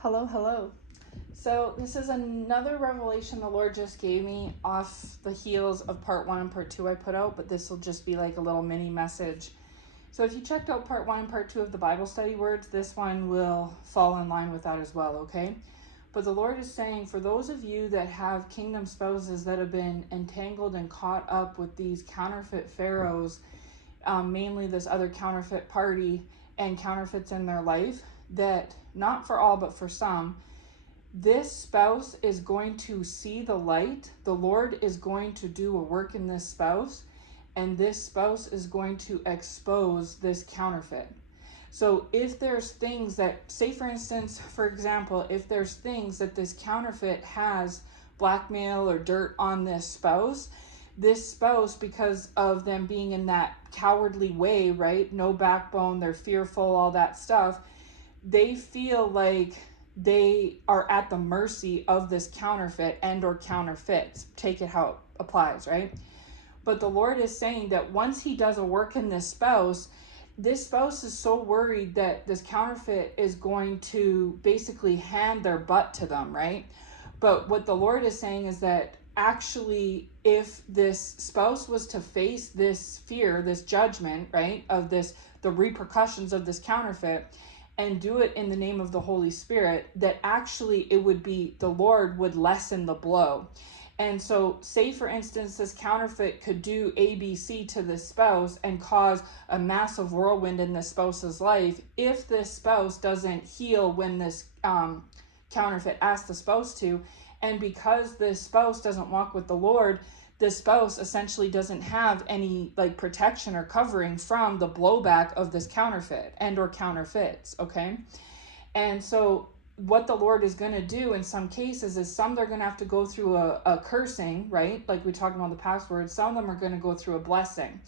Hello, hello. So this is another revelation the Lord just gave me off the heels of part 1 and part 2 I put out, but this will just be like a little mini message. So if you checked out part 1 and part 2 of the Bible study words, this one will fall in line with that as well, okay? But the Lord is saying, for those of you that have kingdom spouses that have been entangled and caught up with these counterfeit pharaohs, mainly this other counterfeit party and counterfeits in their life, that not for all but for some, this spouse is going to see the light. The Lord is going to do a work in this spouse, and this spouse is going to expose this counterfeit. So if there's things that, say for instance, for example, if there's things that this counterfeit has blackmail or dirt on this spouse, because of them being in that cowardly way, right? No backbone, they're fearful, all that stuff. They feel like they are at the mercy of this counterfeit and or counterfeits. Take it how it applies, right? But the Lord is saying that once he does a work in this spouse is so worried that this counterfeit is going to basically hand their butt to them, right? But what the Lord is saying is that actually, if this spouse was to face this fear, this judgment, right, of this, the repercussions of this counterfeit, and do it in the name of the Holy Spirit, that actually it would be, the Lord would lessen the blow. And so, say for instance, this counterfeit could do ABC to this spouse and cause a massive whirlwind in this spouse's life. If this spouse doesn't heal when this counterfeit asks the spouse to, and because this spouse doesn't walk with the Lord, the spouse essentially doesn't have any like protection or covering from the blowback of this counterfeit and or counterfeits, okay? And so what the Lord is going to do in some cases is some they're going to have to go through a cursing, right? Like we talked about the passwords. Some of them are going to go through a blessing.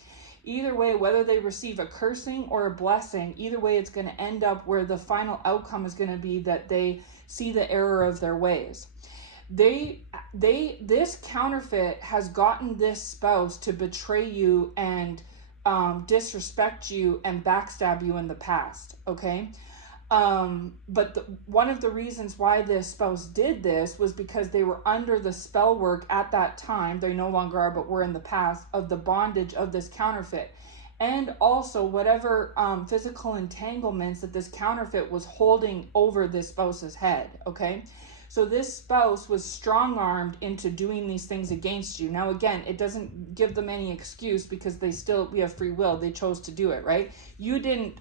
Either way, whether they receive a cursing or a blessing, either way it's going to end up where the final outcome is going to be that they see the error of their ways. This counterfeit has gotten this spouse to betray you and disrespect you and backstab you in the past, okay? But one of the reasons why this spouse did this was because they were under the spell work at that time. They no longer are, but were in the past, of the bondage of this counterfeit. And also whatever physical entanglements that this counterfeit was holding over this spouse's head, okay? So this spouse was strong-armed into doing these things against you. Now, again, it doesn't give them any excuse because we have free will. They chose to do it, right? You didn't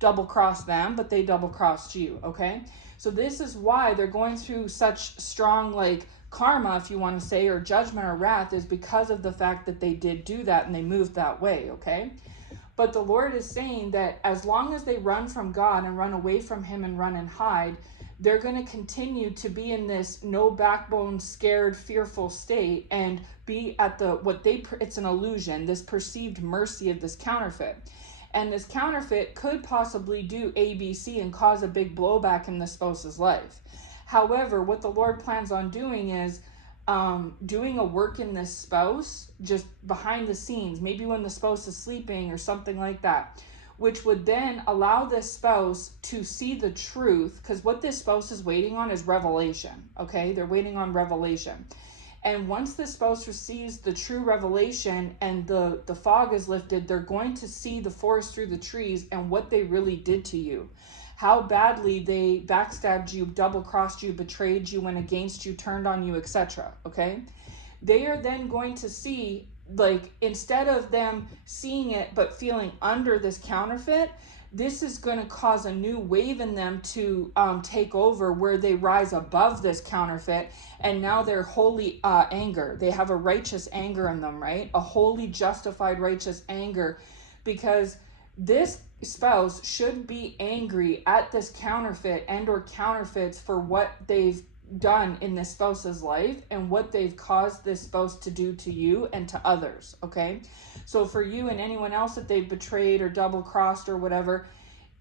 double-cross them, but they double-crossed you, okay? So this is why they're going through such strong, like, karma, if you want to say, or judgment or wrath, is because of the fact that they did do that and they moved that way, okay? But the Lord is saying that as long as they run from God and run away from him and run and hide, they're going to continue to be in this no backbone, scared, fearful state and be at it's an illusion, this perceived mercy of this counterfeit. And this counterfeit could possibly do ABC and cause a big blowback in the spouse's life. However, what the Lord plans on doing is doing a work in this spouse just behind the scenes, maybe when the spouse is sleeping or something like that, which would then allow this spouse to see the truth, because what this spouse is waiting on is revelation, okay? They're waiting on revelation. And once the spouse receives the true revelation and the fog is lifted, they're going to see the forest through the trees and what they really did to you. How badly they backstabbed you, double-crossed you, betrayed you, went against you, turned on you, etc., okay? They are then going to see, like, instead of them seeing it but feeling under this counterfeit, this is going to cause a new wave in them to take over, where they rise above this counterfeit, and now they're holy anger. They have a righteous anger in them, right? A holy, justified, righteous anger, because this spouse should be angry at this counterfeit and or counterfeits for what they've done in this spouse's life and what they've caused this spouse to do to you and to others, okay? So for you and anyone else that they've betrayed or double-crossed or whatever,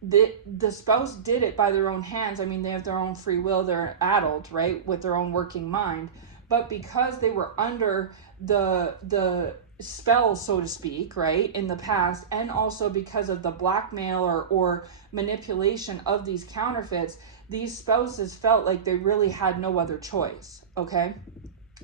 the spouse did it by their own hands. I mean, they have their own free will. They're an adult, right, with their own working mind. But because they were under the spell, so to speak, right, in the past, and also because of the blackmail or manipulation of these counterfeits, these spouses felt like they really had no other choice, okay?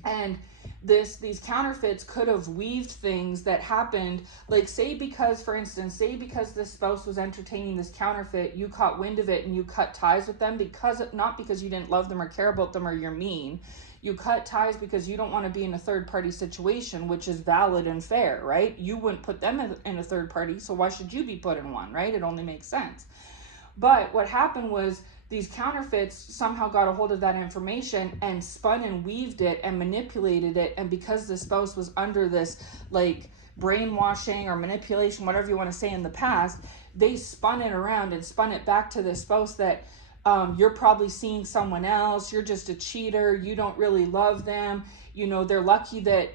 And these counterfeits could have weaved things that happened, like say because, for instance, say because this spouse was entertaining this counterfeit, you caught wind of it and you cut ties with them, because not because you didn't love them or care about them or you're mean. You cut ties because you don't want to be in a third party situation, which is valid and fair, right? You wouldn't put them in a third party, so why should you be put in one, right? It only makes sense. But what happened was these counterfeits somehow got a hold of that information and spun and weaved it and manipulated it. And because the spouse was under this like brainwashing or manipulation, whatever you want to say, in the past, they spun it around and spun it back to the spouse that you're probably seeing someone else, you're just a cheater, you don't really love them, you know, they're lucky that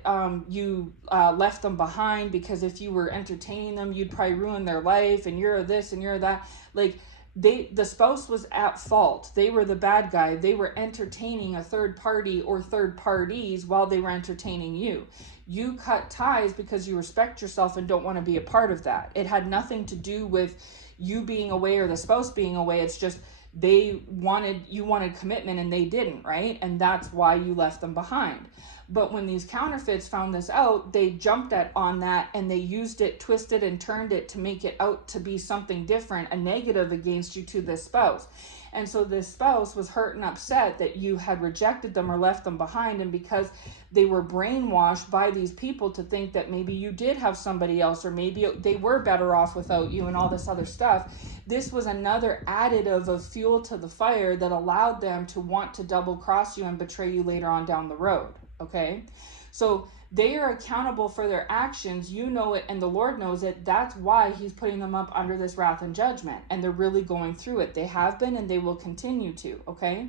you left them behind, because if you were entertaining them, you'd probably ruin their life, and you're this and you're that. Like, the spouse was at fault. They were the bad guy. They were entertaining a third party or third parties while they were entertaining you. You cut ties because you respect yourself and don't want to be a part of that. It had nothing to do with you being away or the spouse being away. It's just you wanted commitment and they didn't, right? And that's why you left them behind. But when these counterfeits found this out, they jumped on that and they used it, twisted and turned it to make it out to be something different, a negative against you to this spouse. And so this spouse was hurt and upset that you had rejected them or left them behind. And because they were brainwashed by these people to think that maybe you did have somebody else, or maybe they were better off without you and all this other stuff, this was another additive of fuel to the fire that allowed them to want to double cross you and betray you later on down the road. Okay, so they are accountable for their actions. You know it, and the Lord knows it. That's why he's putting them up under this wrath and judgment, and they're really going through it. They have been, and they will continue to. Okay,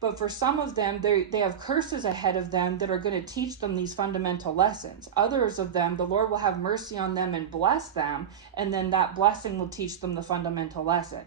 but for some of them, they have curses ahead of them that are going to teach them these fundamental lessons. Others of them, the Lord will have mercy on them and bless them, and then that blessing will teach them the fundamental lesson.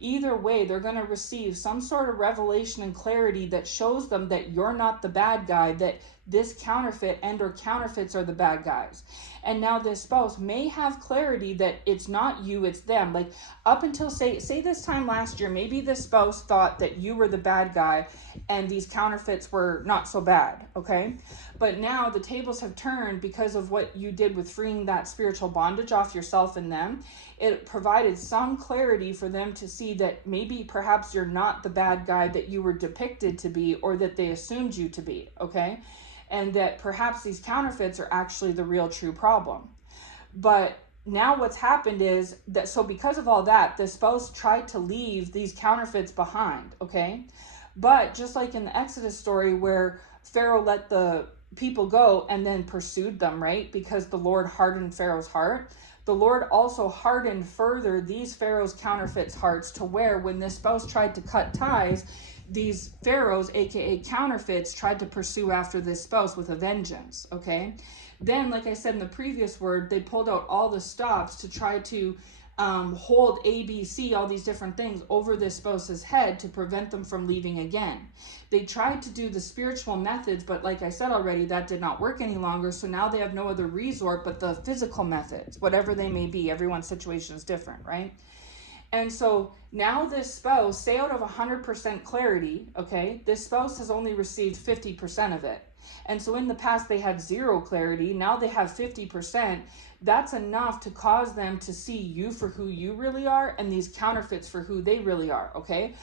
Either way, they're going to receive some sort of revelation and clarity that shows them that you're not the bad guy, that this counterfeit and or counterfeits are the bad guys. And now this spouse may have clarity that it's not you, it's them. Like up until say this time last year, maybe this spouse thought that you were the bad guy and these counterfeits were not so bad, okay? But now the tables have turned because of what you did with freeing that spiritual bondage off yourself and them. It provided some clarity for them to see that maybe perhaps you're not the bad guy that you were depicted to be, or that they assumed you to be, okay? And that perhaps these counterfeits are actually the real true problem. But now what's happened is that, so because of all that, the spouse tried to leave these counterfeits behind, okay? But just like in the Exodus story where Pharaoh let the people go and then pursued them, right? Because the Lord hardened Pharaoh's heart. The Lord also hardened further these Pharaoh's counterfeits' hearts, to where when this spouse tried to cut ties, these pharaohs, aka counterfeits, tried to pursue after this spouse with a vengeance, okay? Then, like I said in the previous word, they pulled out all the stops to try to hold A, B, C, all these different things over this spouse's head to prevent them from leaving again. They tried to do the spiritual methods, but like I said already, that did not work any longer. So now they have no other resort but the physical methods, whatever they may be. Everyone's situation is different, right? And so now this spouse, say out of 100% clarity, okay, this spouse has only received 50% of it. And so in the past they had zero clarity. Now they have 50%. That's enough to cause them to see you for who you really are and these counterfeits for who they really are, okay?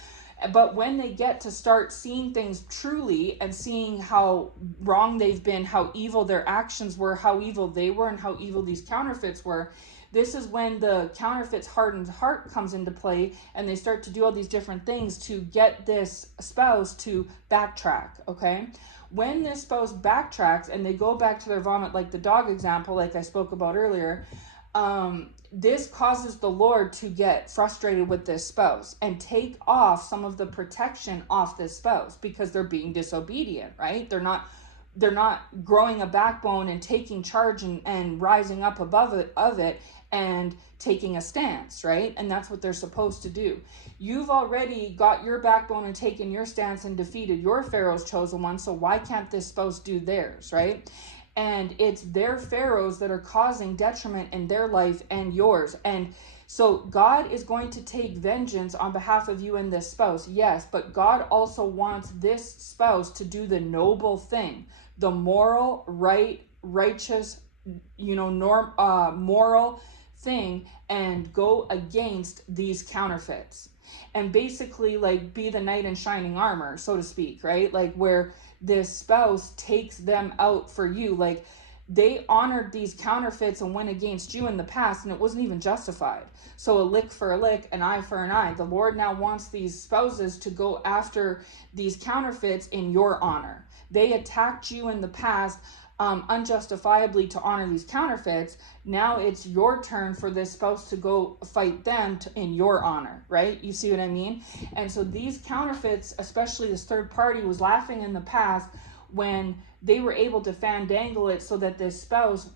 But when they get to start seeing things truly and seeing how wrong they've been, how evil their actions were, how evil they were, and how evil these counterfeits were, this is when the counterfeit's hardened heart comes into play, and they start to do all these different things to get this spouse to backtrack, okay? When this spouse backtracks and they go back to their vomit, like the dog example, like I spoke about earlier, this causes the Lord to get frustrated with this spouse and take off some of the protection off this spouse, because they're being disobedient, right? They're not growing a backbone and taking charge and rising up above it and taking a stance, right? And that's what they're supposed to do. You've already got your backbone and taken your stance and defeated your Pharaoh's chosen one, so why can't this spouse do theirs, right? and it's their pharaohs that are causing detriment in their life and yours. And so God is going to take vengeance on behalf of you and this spouse, yes, but God also wants this spouse to do the noble thing, the moral, righteous, moral thing, and go against these counterfeits. And basically, like, be the knight in shining armor, so to speak, right? Like, where this spouse takes them out for you. Like, they honored these counterfeits and went against you in the past, and it wasn't even justified. So a lick for a lick, an eye for an eye. The Lord now wants these spouses to go after these counterfeits in your honor. They attacked you in the past unjustifiably to honor these counterfeits. Now it's your turn for this spouse to go fight them in your honor, right? You see what I mean? And so these counterfeits, especially this third party, was laughing in the past when they were able to fandangle it so that this spouse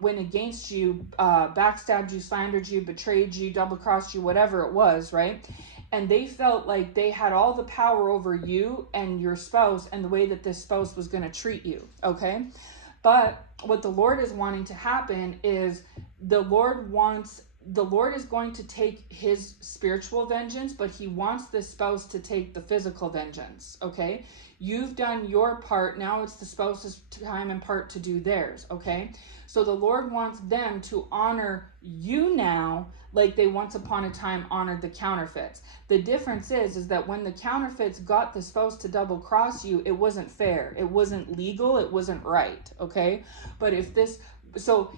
went against you, backstabbed you, slandered you, betrayed you, double-crossed you, whatever it was, right? And they felt like they had all the power over you and your spouse and the way that this spouse was going to treat you, okay? But what the Lord is wanting to happen is the Lord is going to take his spiritual vengeance, but he wants this spouse to take the physical vengeance, okay? You've done your part. Now it's the spouse's time and part to do theirs, okay? So the Lord wants them to honor you now like they once upon a time honored the counterfeits. The difference is that when the counterfeits got the spouse to double cross you, it wasn't fair. It wasn't legal. It wasn't right, okay? But so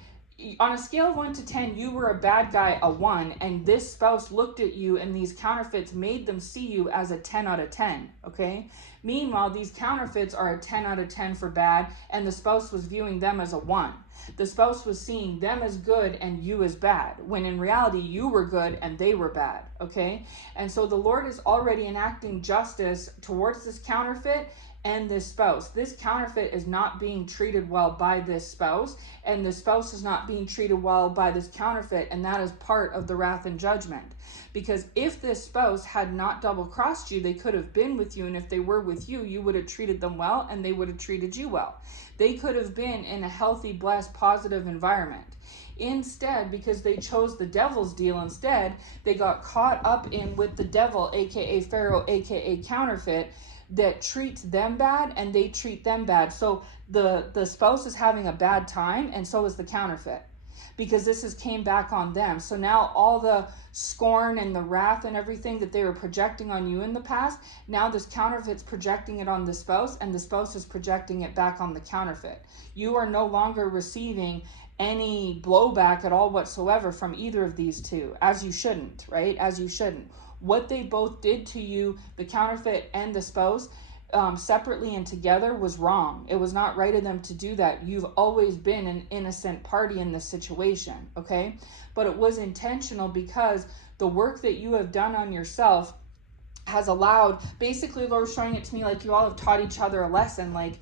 on a scale of 1 to 10, you were a bad guy, a 1, and this spouse looked at you and these counterfeits made them see you as a 10 out of 10, okay? Meanwhile, these counterfeits are a 10 out of 10 for bad, and the spouse was viewing them as a 1. The spouse was seeing them as good and you as bad, when in reality you were good and they were bad, okay? And so the Lord is already enacting justice towards this counterfeit and this spouse. This counterfeit is not being treated well by this spouse, and the spouse is not being treated well by this counterfeit, and that is part of the wrath and judgment. Because if this spouse had not double-crossed you, they could have been with you, and if they were with you, you would have treated them well, and they would have treated you well. They could have been in a healthy, blessed, positive environment. Instead, because they chose the devil's deal instead, they got caught up in with the devil, aka Pharaoh, aka counterfeit, that treats them bad and they treat them bad. So the spouse is having a bad time, and so is the counterfeit, because this came back on them. So now all the scorn and the wrath and everything that they were projecting on you in the past, now this counterfeit's projecting it on the spouse, and the spouse is projecting it back on the counterfeit. You are no longer receiving any blowback at all whatsoever from either of these two, as you shouldn't, right? As you shouldn't. What they both did to you, the counterfeit and the spouse, separately and together, was wrong. It was not right of them to do that. You've always been an innocent party in this situation, okay? But it was intentional, because the work that you have done on yourself has allowed, basically the Lord's showing it to me like you all have taught each other a lesson. Like,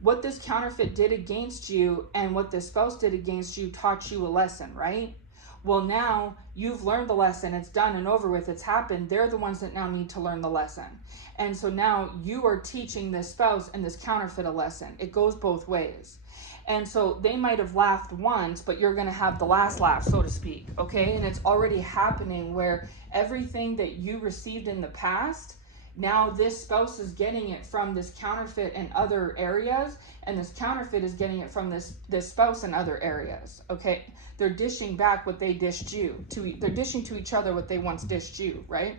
what this counterfeit did against you and what this spouse did against you taught you a lesson, right? Well, now you've learned the lesson. It's done and over with. It's happened. They're the ones that now need to learn the lesson. And so now you are teaching this spouse and this counterfeit a lesson. It goes both ways. And so they might have laughed once, but you're going to have the last laugh, so to speak, okay? And it's already happening, where everything that you received in the past, now this spouse is getting it from this counterfeit in other areas, and this counterfeit is getting it from this spouse in other areas, okay? They're dishing back what they dished you. They're dishing to each other what they once dished you, right?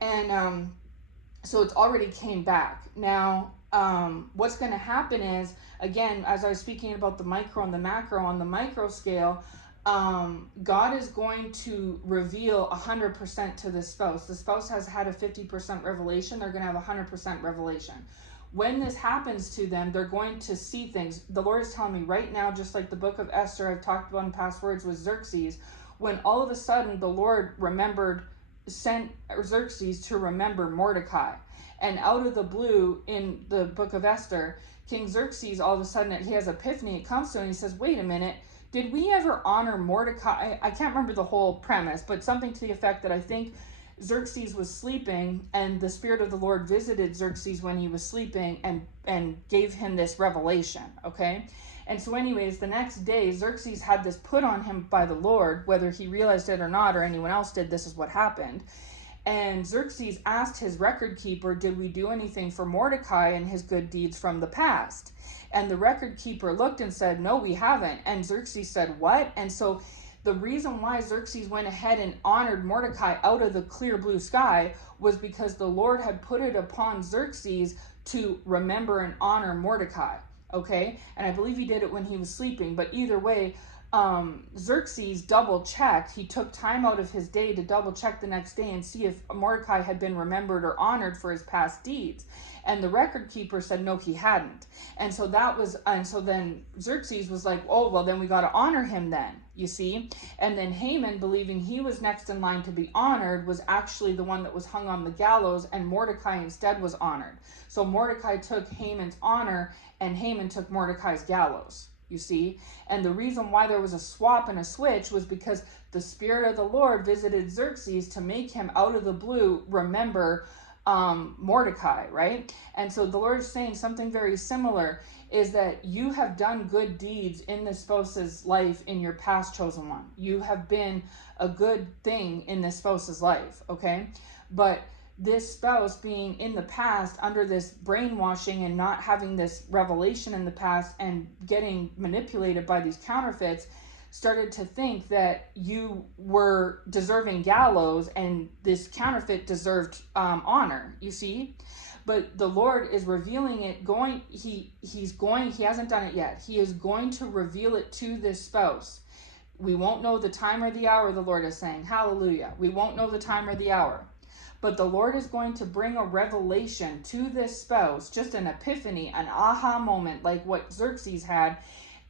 And so it's already came back. Now, what's going to happen is, again, as I was speaking about the micro and the macro, on the micro scale, God is going to reveal 100% to the spouse. The spouse has had a 50% revelation. They're going to have 100% revelation. When this happens to them, they're going to see things. The Lord is telling me right now, just like the book of Esther I've talked about in past words with Xerxes, when all of a sudden the Lord sent Xerxes to remember Mordecai. And out of the blue, in the book of Esther, King Xerxes, all of a sudden, he has an epiphany. It comes to him and he says, wait a minute, did we ever honor Mordecai? I can't remember the whole premise, but something to the effect that I think Xerxes was sleeping, and the Spirit of the Lord visited Xerxes when he was sleeping and gave him this revelation, okay? And so anyways, the next day, Xerxes had this put on him by the Lord, whether he realized it or not, or anyone else did, this is what happened. And Xerxes asked his record keeper, did we do anything for Mordecai and his good deeds from the past? And the record keeper looked and said, no, we haven't. And Xerxes said, what? And so the reason why Xerxes went ahead and honored Mordecai out of the clear blue sky was because the Lord had put it upon Xerxes to remember and honor Mordecai. Okay, and I believe he did it when he was sleeping, but either way, Xerxes double checked. He took time out of his day to double check the next day and see if Mordecai had been remembered or honored for his past deeds. And the record keeper said no, he hadn't. And so then Xerxes was like, oh, well, then we got to honor him then, you see. And then Haman, believing he was next in line to be honored, was actually the one that was hung on the gallows, and Mordecai instead was honored. So Mordecai took Haman's honor, and Haman took Mordecai's gallows, you see. And the reason why there was a swap and a switch was because the Spirit of the Lord visited Xerxes to make him out of the blue remember Mordecai, right? And so the Lord is saying something very similar, is that you have done good deeds in this spouse's life in your past, chosen one. You have been a good thing in this spouse's life, okay? But this spouse being in the past under this brainwashing and not having this revelation in the past and getting manipulated by these counterfeits, started to think that you were deserving gallows and this counterfeit deserved honor, you see. But the Lord is revealing it, he hasn't done it yet. He is going to reveal it to this spouse. We won't know the time or the hour, the Lord is saying. Hallelujah. We won't know the time or the hour. But the Lord is going to bring a revelation to this spouse, just an epiphany, an aha moment, like what Xerxes had.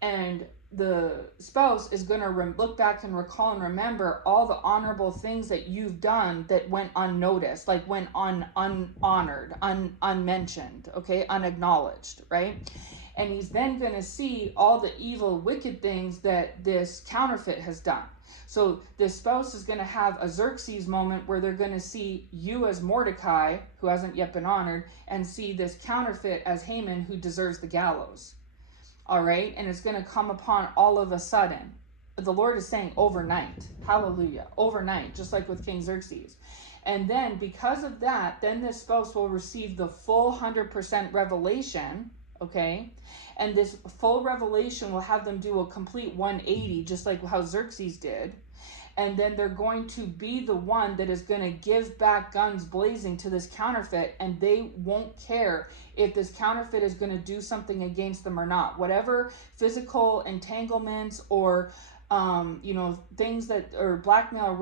And the spouse is going to look back and recall and remember all the honorable things that you've done that went unnoticed, like went unhonored, unmentioned, okay, unacknowledged, right? And he's then going to see all the evil, wicked things that this counterfeit has done. So the spouse is going to have a Xerxes moment where they're going to see you as Mordecai, who hasn't yet been honored, and see this counterfeit as Haman, who deserves the gallows. All right? And it's going to come upon all of a sudden. The Lord is saying overnight. Hallelujah. Overnight, just like with King Xerxes. And then because of that, then this spouse will receive the full 100% revelation, okay? And this full revelation will have them do a complete 180, just like how Xerxes did. And then they're going to be the one that is going to give back guns blazing to this counterfeit, and they won't care if this counterfeit is going to do something against them or not. Whatever physical entanglements or things that, or blackmail or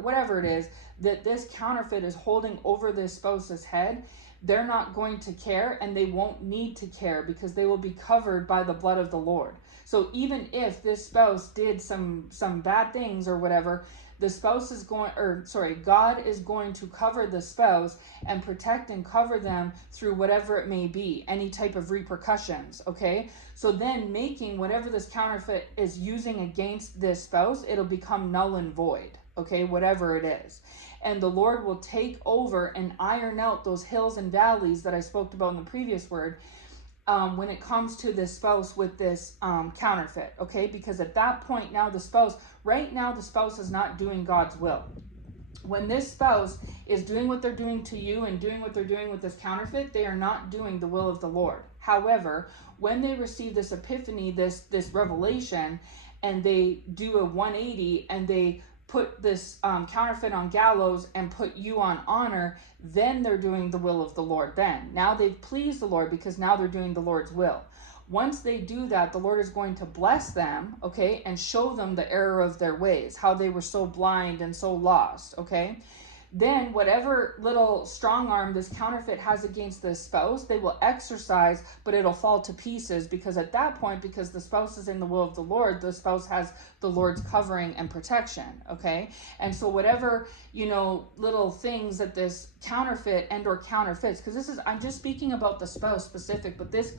whatever it is that this counterfeit is holding over this spouse's head, they're not going to care, and they won't need to care because they will be covered by the blood of the Lord. So even if this spouse did some bad things or whatever, the spouse is God is going to cover the spouse and protect and cover them through whatever it may be, any type of repercussions, okay? So then making whatever this counterfeit is using against this spouse, it'll become null and void, okay, whatever it is. And the Lord will take over and iron out those hills and valleys that I spoke about in the previous word when it comes to this spouse with this counterfeit, okay? Because at that point now the spouse is not doing God's will. When this spouse is doing what they're doing to you and doing what they're doing with this counterfeit, they are not doing the will of the Lord. However, when they receive this epiphany, this revelation, and they do a 180 and they put this counterfeit on gallows and put you on honor, then they're doing the will of the Lord. Then now they've pleased the Lord because now they're doing the Lord's will. Once they do that, the Lord is going to bless them, okay, and show them the error of their ways, how they were so blind and so lost, okay? Then whatever little strong arm this counterfeit has against the spouse, they will exercise, but it'll fall to pieces because at that point, because the spouse is in the will of the Lord, the spouse has the Lord's covering and protection, okay? And so whatever, little things that this counterfeit and or counterfeits, because I'm just speaking about the spouse specific, but this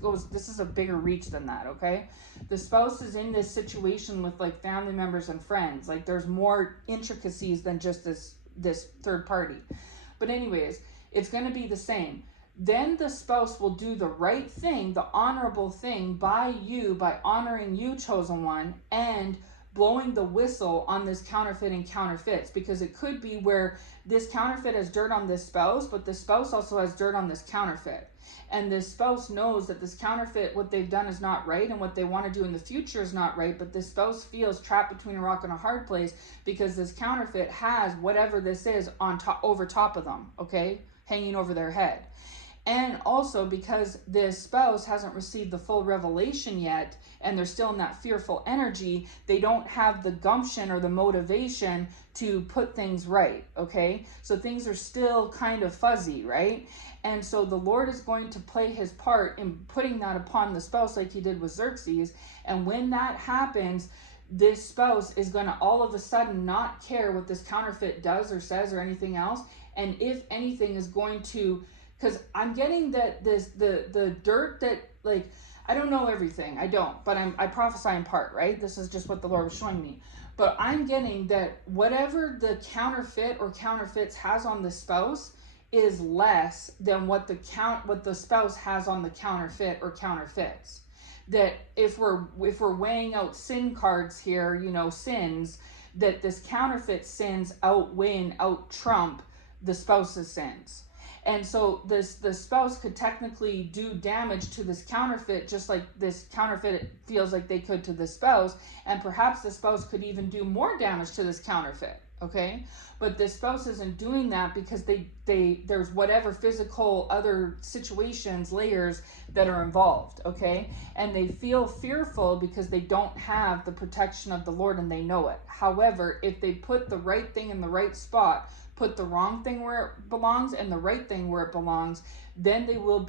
is a bigger reach than that, okay? The spouse is in this situation with like family members and friends. Like there's more intricacies than just this third party. But anyways, it's going to be the same. then the spouse will do the right thing, the honorable thing by you, by honoring you, chosen one, and blowing the whistle on this counterfeiting counterfeits. Because it could be where this counterfeit has dirt on this spouse, but the spouse also has dirt on this counterfeit. And this spouse knows that this counterfeit, what they've done is not right, and what they want to do in the future is not right, but this spouse feels trapped between a rock and a hard place because this counterfeit has whatever this is on top, over top of them, okay, hanging over their head. And also because this spouse hasn't received the full revelation yet, and they're still in that fearful energy, they don't have the gumption or the motivation to put things right, okay? So things are still kind of fuzzy, right? And so the Lord is going to play his part in putting that upon the spouse like he did with Xerxes. And when that happens, this spouse is going to all of a sudden not care what this counterfeit does or says or anything else. And if anything is going to, because I'm getting that the dirt that, like, I don't know everything, I don't, but I prophesy in part, right? This is just what the Lord was showing me. But I'm getting that whatever the counterfeit or counterfeits has on the spouse is less than what the spouse has on the counterfeit or counterfeits. That if we're weighing out sin cards here, you know, sins, that this counterfeit sins out trump the spouse's sins. And so the spouse could technically do damage to this counterfeit, just like this counterfeit feels like they could to the spouse, and perhaps the spouse could even do more damage to this counterfeit, okay? But the spouse isn't doing that because there's whatever physical other situations, layers that are involved, okay? And they feel fearful because they don't have the protection of the Lord and they know it. However, if they put the right thing in the right spot, put the wrong thing where it belongs and the right thing where it belongs, then they will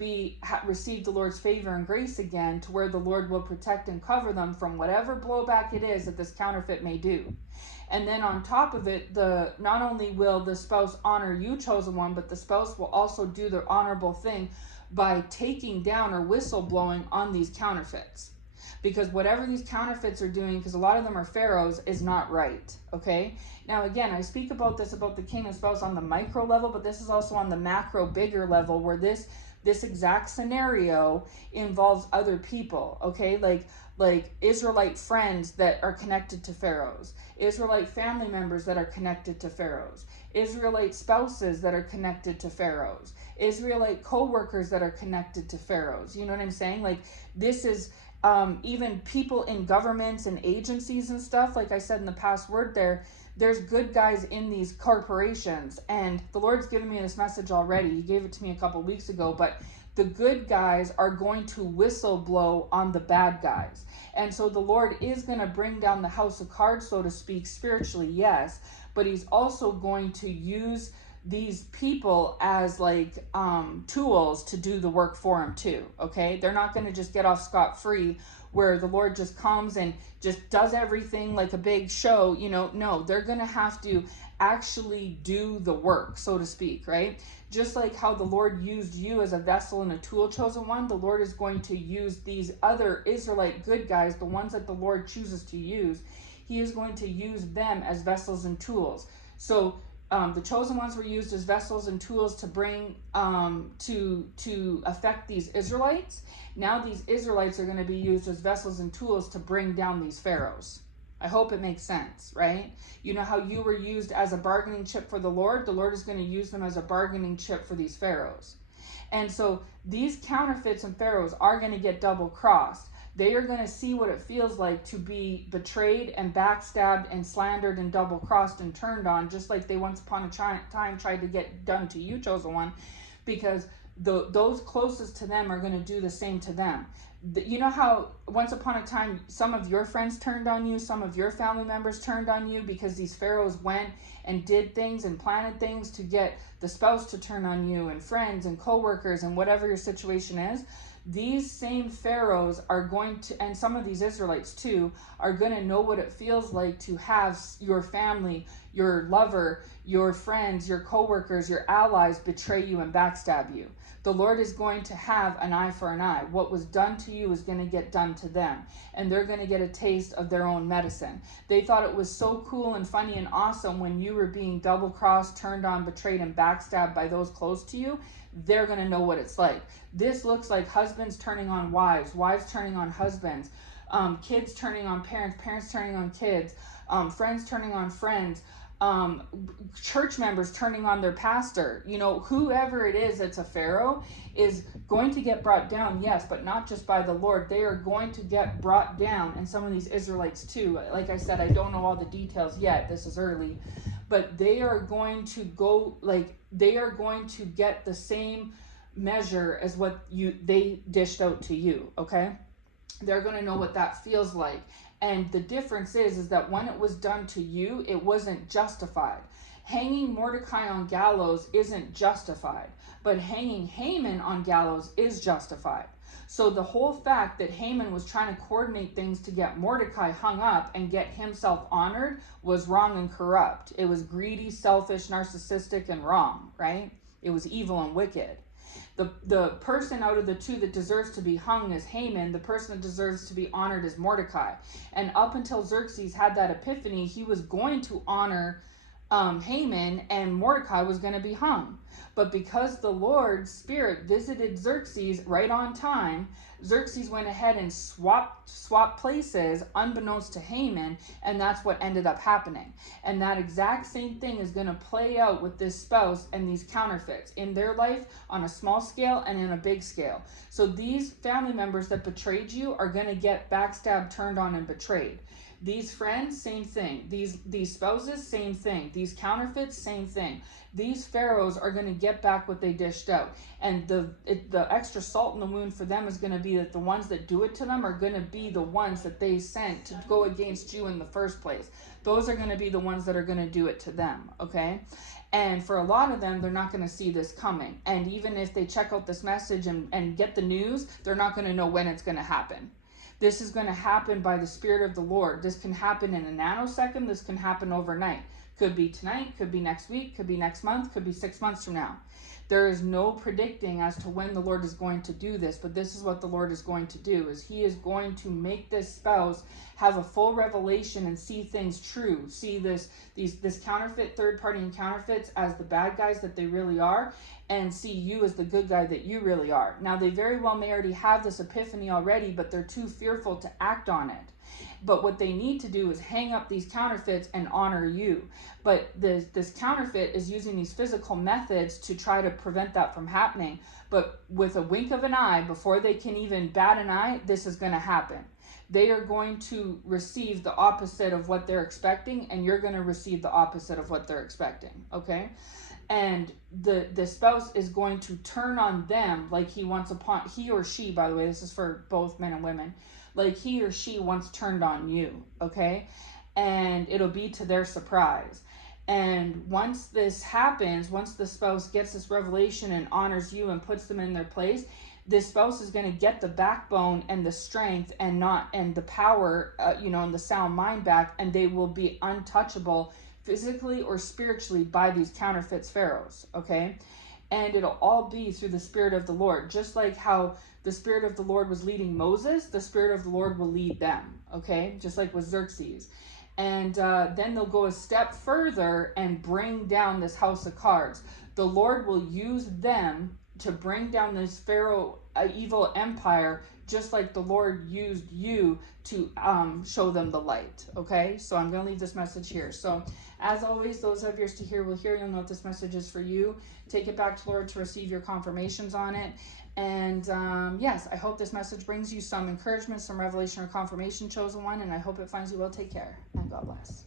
receive the Lord's favor and grace again, to where the Lord will protect and cover them from whatever blowback it is that this counterfeit may do. And then on top of it, not only will the spouse honor you, chosen one, but the spouse will also do the honorable thing by taking down or whistleblowing on these counterfeits. Because whatever these counterfeits are doing, because a lot of them are pharaohs, is not right, okay? Now, again, I speak about the king and spouse on the micro level, but this is also on the macro, bigger level, where this exact scenario involves other people, okay? Like Israelite friends that are connected to pharaohs, Israelite family members that are connected to pharaohs, Israelite spouses that are connected to pharaohs, Israelite co-workers that are connected to pharaohs. You know what I'm saying? Like, this is even people in governments and agencies and stuff. Like I said in the past word there's good guys in these corporations, and the Lord's given me this message already. He gave it to me a couple weeks ago, but the good guys are going to whistleblow on the bad guys. And so the Lord is going to bring down the house of cards, so to speak, spiritually, yes, but he's also going to use these people as like tools to do the work for him too, okay? They're not going to just get off scot-free where the Lord just comes and just does everything like a big show, you know. No, they're going to have to actually do the work, so to speak, right? Just like how the Lord used you as a vessel and a tool, chosen one, the Lord is going to use these other Israelite good guys, the ones that the Lord chooses to use. He is going to use them as vessels and tools. So the chosen ones were used as vessels and tools to bring to affect these Israelites. Now these Israelites are going to be used as vessels and tools to bring down these pharaohs. I hope it makes sense, right? You know how you were used as a bargaining chip for the Lord is going to use them as a bargaining chip for these pharaohs. And so these counterfeits and pharaohs are going to get double crossed. They are going to see what it feels like to be betrayed and backstabbed and slandered and double-crossed and turned on, just like they once upon a time tried to get done to you, chosen one, because those closest to them are going to do the same to them. You know how once upon a time some of your friends turned on you, some of your family members turned on you because these pharaohs went and did things and planted things to get the spouse to turn on you, and friends and co-workers and whatever your situation is. These same pharaohs are going to, and some of these Israelites too, are going to know what it feels like to have your family, your lover, your friends, your co-workers, your allies betray you and backstab you. The Lord is going to have an eye for an eye. What was done to you is going to get done to them, and they're going to get a taste of their own medicine. They thought it was so cool and funny and awesome when you were being double-crossed, turned on, betrayed, and backstabbed by those close to you. they're going to know what it's like. This looks like husbands turning on wives, wives turning on husbands, kids turning on parents, parents turning on kids, friends turning on friends, church members turning on their pastor. You know, whoever it is that's a Pharaoh is going to get brought down, yes, but not just by the Lord. They are going to get brought down, and some of these Israelites too. Like I said, I don't know all the details yet. This is early. But they are going to go, like, they are going to get the same measure as what they dished out to you, okay? They're going to know what that feels like. And the difference is that when it was done to you, it wasn't justified. Hanging Mordecai on gallows isn't justified, but hanging Haman on gallows is justified. So the whole fact that Haman was trying to coordinate things to get Mordecai hung up and get himself honored was wrong and corrupt. It was greedy, selfish, narcissistic, and wrong, right? It was evil and wicked. The person out of the two that deserves to be hung is Haman. The person that deserves to be honored is Mordecai. And up until Xerxes had that epiphany, he was going to honor Haman, and Mordecai was going to be hung. But because the Lord's Spirit visited Xerxes right on time, Xerxes went ahead and swapped places unbeknownst to Haman, and that's what ended up happening. And that exact same thing is going to play out with this spouse and these counterfeits in their life on a small scale and in a big scale. So these family members that betrayed you are going to get backstabbed, turned on, and betrayed. These friends, same thing. These spouses, same thing. These counterfeits, same thing. These pharaohs are going to get back what they dished out. And the extra salt in the wound for them is going to be that the ones that do it to them are going to be the ones that they sent to go against you in the first place. Those are going to be the ones that are going to do it to them, okay? And for a lot of them, they're not going to see this coming. And even if they check out this message and get the news, they're not going to know when it's going to happen. This is going to happen by the Spirit of the Lord. This can happen in a nanosecond. This can happen overnight. Could be tonight, could be next week, could be next month, could be 6 months from now. There is no predicting as to when the Lord is going to do this, but this is what the Lord is going to do, is he is going to make this spouse have a full revelation and see things true. See this counterfeit, third party and counterfeits as the bad guys that they really are, and see you as the good guy that you really are. Now, they very well may already have this epiphany already, but they're too fearful to act on it. But what they need to do is hang up these counterfeits and honor you. But this counterfeit is using these physical methods to try to prevent that from happening. But with a wink of an eye, before they can even bat an eye, this is going to happen. They are going to receive the opposite of what they're expecting, and you're going to receive the opposite of what they're expecting, okay? And the spouse is going to turn on them like he or she, by the way, this is for both men and women, like he or she once turned on you, okay? And it'll be to their surprise. And once this happens, once the spouse gets this revelation and honors you and puts them in their place, this spouse is going to get the backbone and the strength and the power, and the sound mind back, and they will be untouchable physically or spiritually by these counterfeits pharaohs, okay? And it'll all be through the Spirit of the Lord. Just like how the Spirit of the Lord was leading Moses, the Spirit of the Lord will lead them, okay? Just like with Xerxes. And then they'll go a step further and bring down this house of cards. The Lord will use them to bring down this Pharaoh evil empire, just like the Lord used you to show them the light, okay? So I'm going to leave this message here. So as always, those who have ears to hear will hear. You'll know if this message is for you. Take it back to Lord to receive your confirmations on it. And yes, I hope this message brings you some encouragement, some revelation or confirmation, chosen one, and I hope it finds you well. Take care, and God bless.